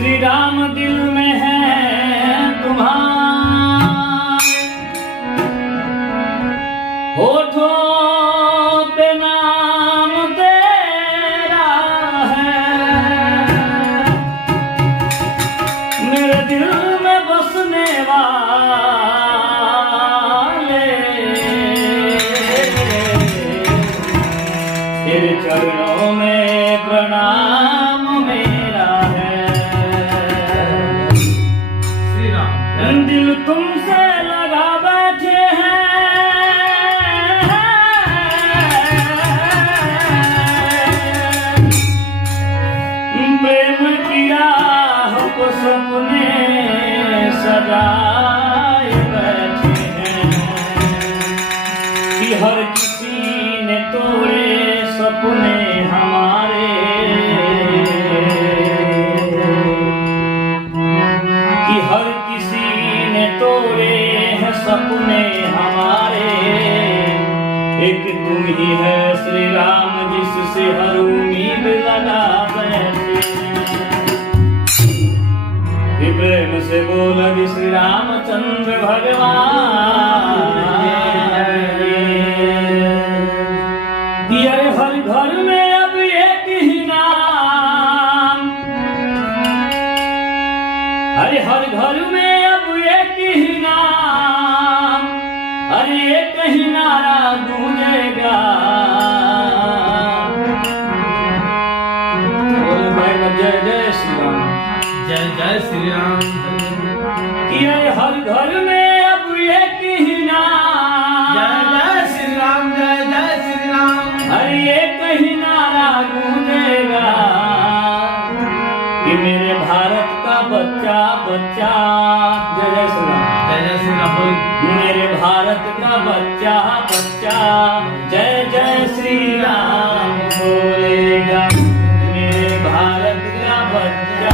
श्री राम दिल में है तुम्हारे, होठों पे नाम तेरा है, मेरे दिल में बसने वाले तेरे चरणों में प्रणाम मेरा है। दिल तुमसे लगा बैठे हैं, प्रेम की राह को सपने सजाए बैठे हैं, कि हर किसी ने तोड़े सपने हमारे, कि हर किसी ने तोड़े हैं सपने हमारे। एक तुम ही है श्री राम जिससे हर उम्मीद लगा बैठे हैं। प्रेम से बोला श्री रामचंद्र भगवान। अरे हर घर में अब एक ही नाम, अरे हर घर में अब एक ही नाम, अरे एक ही नारा गूंजेगा। जय जय श्री राम, जय जय श्री राम। कि हर घर में अब एक ही नाम, जय जय श्री राम, जय जय श्री राम। अरे एक ही नारा गूंजेगा, कि मेरे भारत का बच्चा बच्चा, जय जय श्री राम, जय जय श्री राम बोली। मेरे भारत का बच्चा बच्चा जय जय श्री राम बोलेगा, मेरे भारत का बच्चा